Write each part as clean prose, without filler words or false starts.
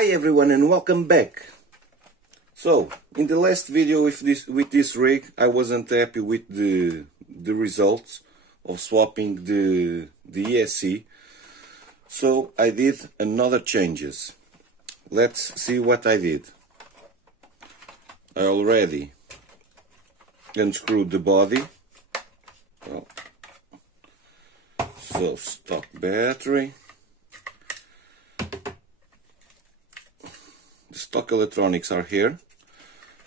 Hi everyone and welcome back. So, in the last video with this rig, I wasn't happy with the results of swapping the ESC. So I did another changes. Let's see what I did. I already unscrewed the body. Well, so stock battery. The stock electronics are here.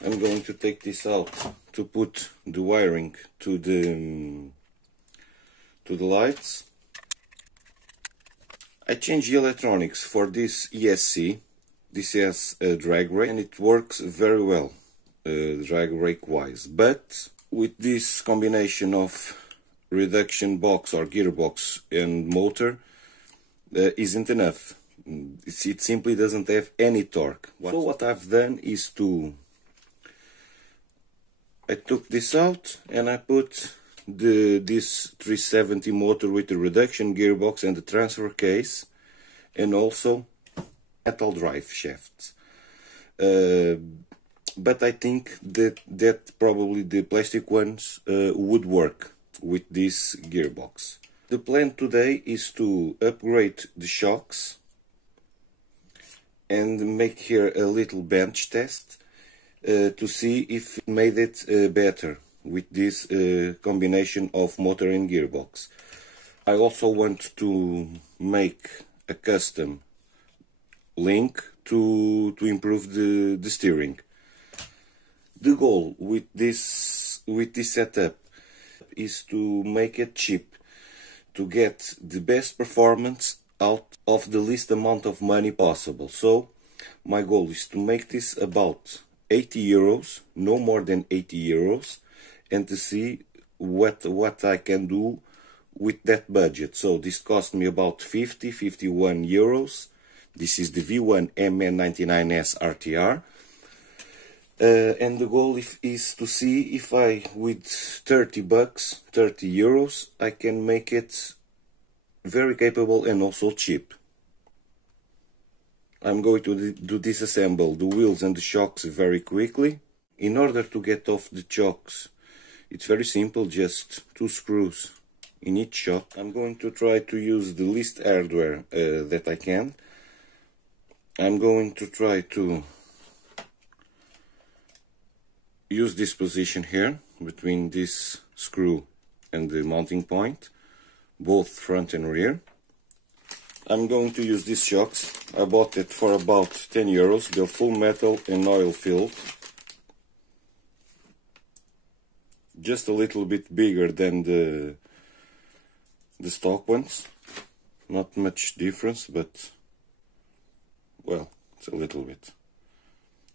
I'm going to take this out to put the wiring to the lights. I changed the electronics for this ESC. This has a drag rake and it works very well, drag rake wise. But with this combination of reduction box or gearbox and motor isn't enough. It simply doesn't have any torque. So what I've done is I took this out and I put this 370 motor with the reduction gearbox and the transfer case, and also metal drive shafts. But I think that probably the plastic ones would work with this gearbox. The plan today is to upgrade the shocks and make here a little bench test to see if it made it better with this combination of motor and gearbox. I also want to make a custom link to improve the steering. The goal with this setup is to make it cheap, to get the best performance out of the least amount of money possible. So my goal is to make this about 80 euros, no more than 80 euros, and to see what I can do with that budget. So this cost me about 51 euros. This is the V1 MN99S RTR. And the goal is to see if I, with 30 bucks, 30 euros, I can make it very capable and also cheap. I'm going to disassemble the wheels and the shocks very quickly. In order to get off the shocks, it's very simple, just 2 screws in each shock. I'm going to try to use the least hardware that I can. I'm going to try to use this position here between this screw and the mounting point, both front and rear. I'm going to use these shocks. I bought it for about 10 euros. They're full metal and oil filled. Just a little bit bigger than the stock ones. Not much difference, but well, it's a little bit.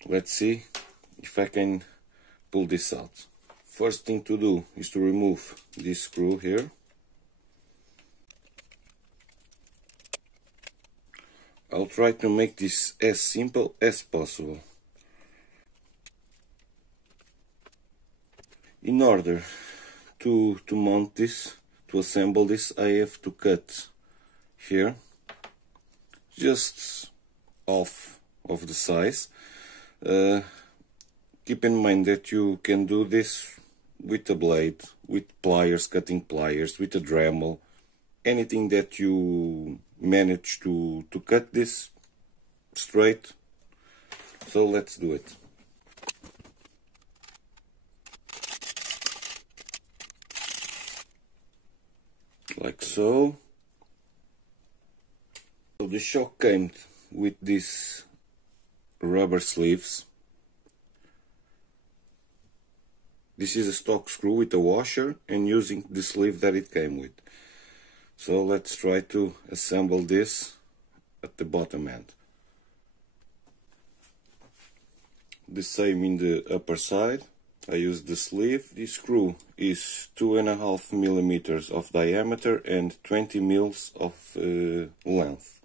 Let's see if I can pull this out. First thing to do is to remove this screw here. I'll try to make this as simple as possible. In order to mount this, to assemble this, I have to cut here just off of the size. Keep in mind that you can do this with a blade, with pliers, cutting pliers, with a Dremel, anything that you manage to cut this straight. So let's do it. Like so. So the shock came with these rubber sleeves. This is a stock screw with a washer and using the sleeve that it came with. So let's try to assemble this at the bottom end. The same in the upper side. I use the sleeve. This screw is 2.5 millimeters of diameter and 20 mils of length.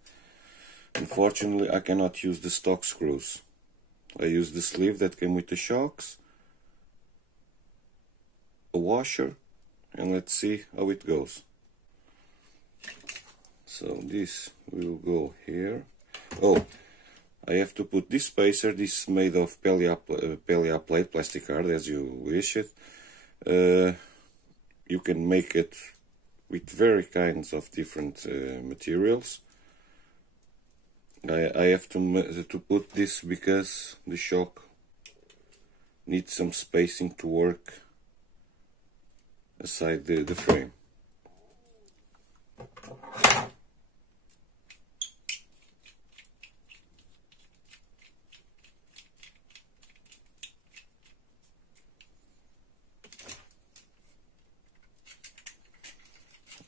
Unfortunately, I cannot use the stock screws. I use the sleeve that came with the shocks, a washer, and let's see how it goes. So this will go here. Oh, I have to put this spacer. This is made of PLA plate, plastic card, as you wish it. You can make it with very kinds of different materials. I have to put this because the shock needs some spacing to work aside the frame.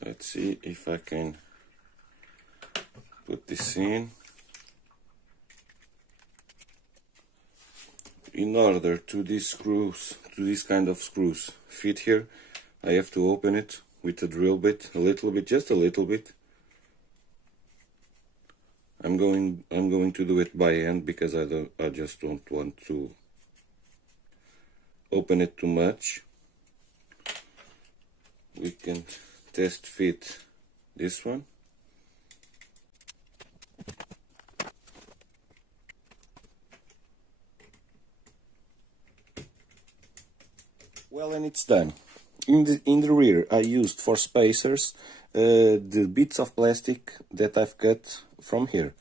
Let's see if I can put this in. In order to these screws, to this kind of screws fit here, I have to open it with a drill bit, a little bit, just a little bit. I'm going to do it by hand because I just don't want to open it too much. We can test fit this one. Well, and it's done. In the rear I used for spacers the bits of plastic that I've cut from here.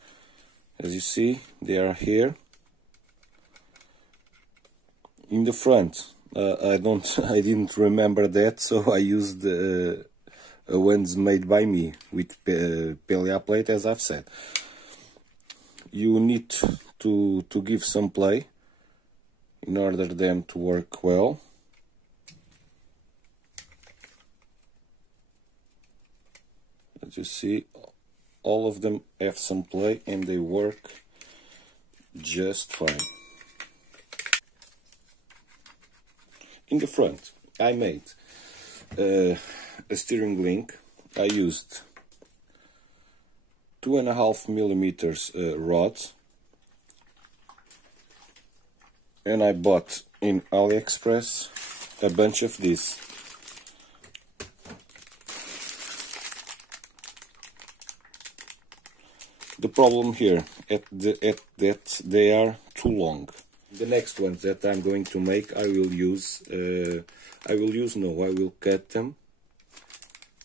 As you see, they are here. In the front I didn't remember that, so I used ones made by me with PLA plate, as I've said. You need to give some play in order them to work well. As you see, all of them have some play and they work just fine. In the front I made a steering link. I used 2.5mm rods, and I bought in AliExpress a bunch of these. The problem here at that they are too long. The next ones that I'm going to make, I will cut them.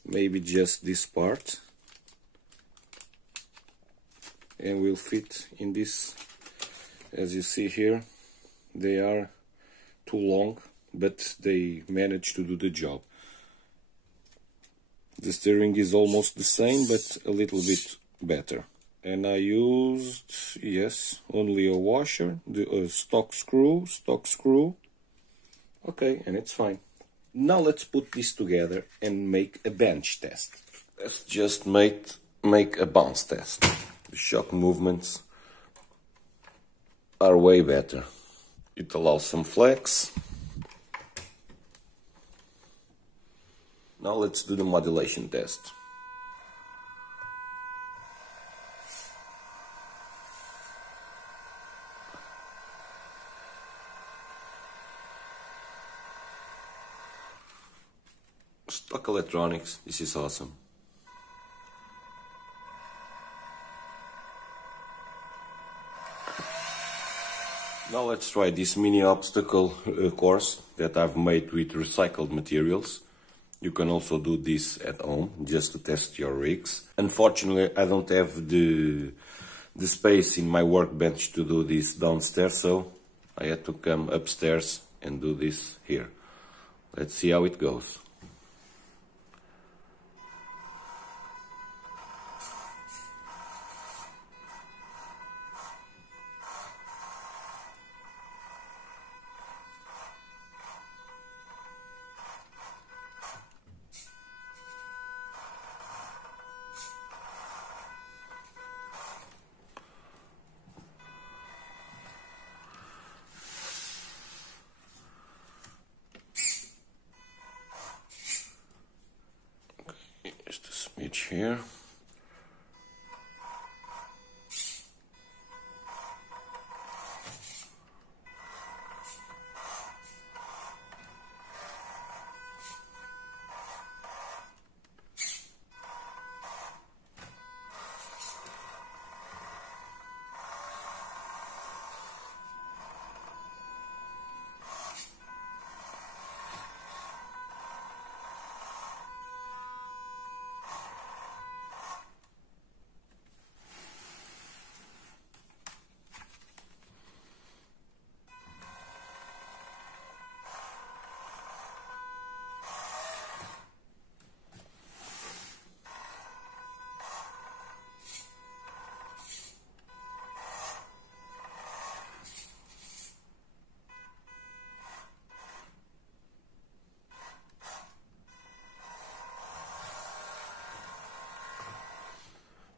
Maybe just this part, and will fit in this. As you see here, they are too long, but they manage to do the job. The steering is almost the same, but a little bit better. And I used, yes, only a washer, the stock screw. Okay, and it's fine. Now let's put this together and make a bench test. Let's just make a bounce test. The shock movements are way better. It allows some flex. Now let's do the modulation test. Stock electronics, this is awesome. Now let's try this mini obstacle course that I've made with recycled materials. You can also do this at home, just to test your rigs. Unfortunately, I don't have the space in my workbench to do this downstairs, so I had to come upstairs and do this here. Let's see how it goes. Just a smidge here.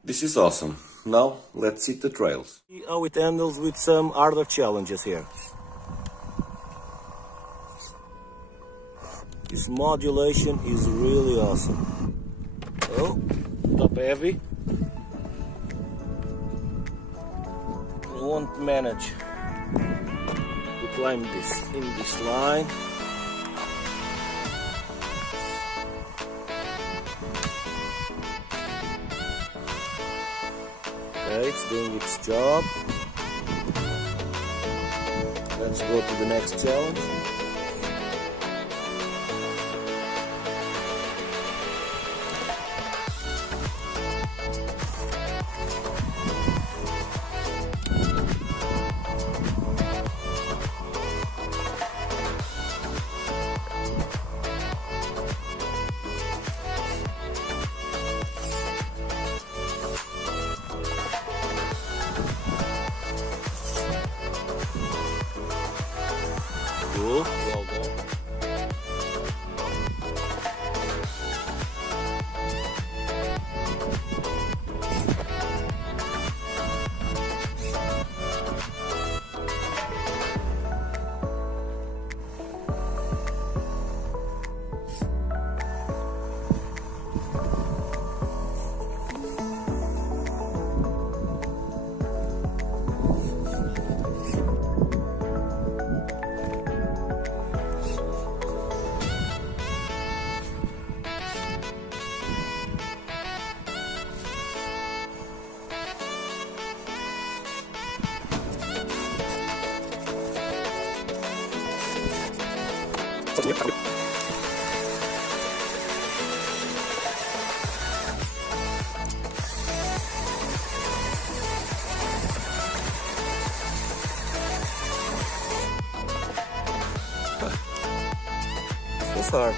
This is awesome. Now let's see the trails. See how it handles with some harder challenges here. This modulation is really awesome. Oh, top heavy. I won't manage to climb this in this line. Okay, it's doing its job. Let's go to the next challenge. Cool, well done. So hard.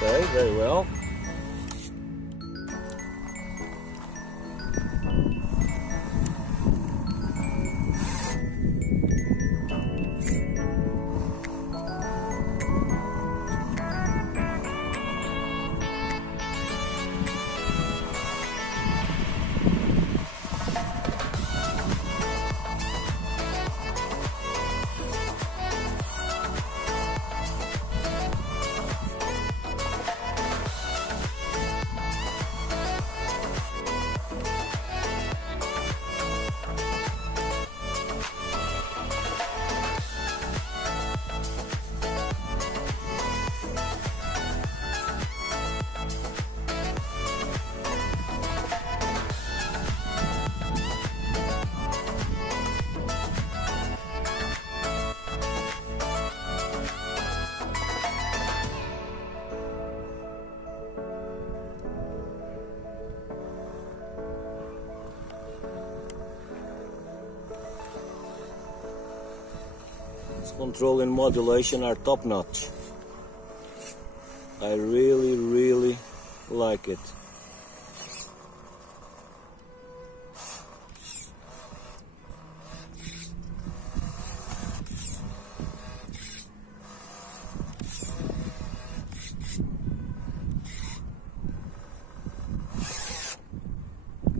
Okay, very well. Control and modulation are top notch. I really like it.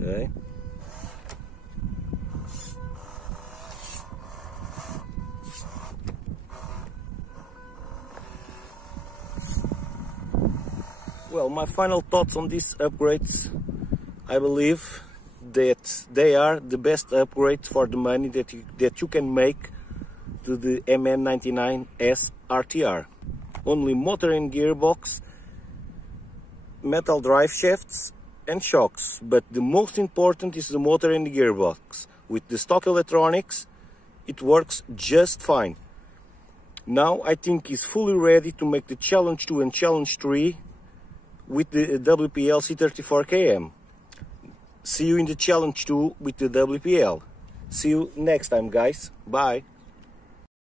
Okay. Well, my final thoughts on these upgrades, I believe that they are the best upgrades for the money that you can make to the MN99S RTR. Only motor and gearbox, metal drive shafts and shocks, but the most important is the motor and the gearbox. With the stock electronics, it works just fine. Now I think it's fully ready to make the Challenge 2 and Challenge 3 with the WPL C34KM. See you in the Challenge 2 with the WPL. See you next time, guys. Bye.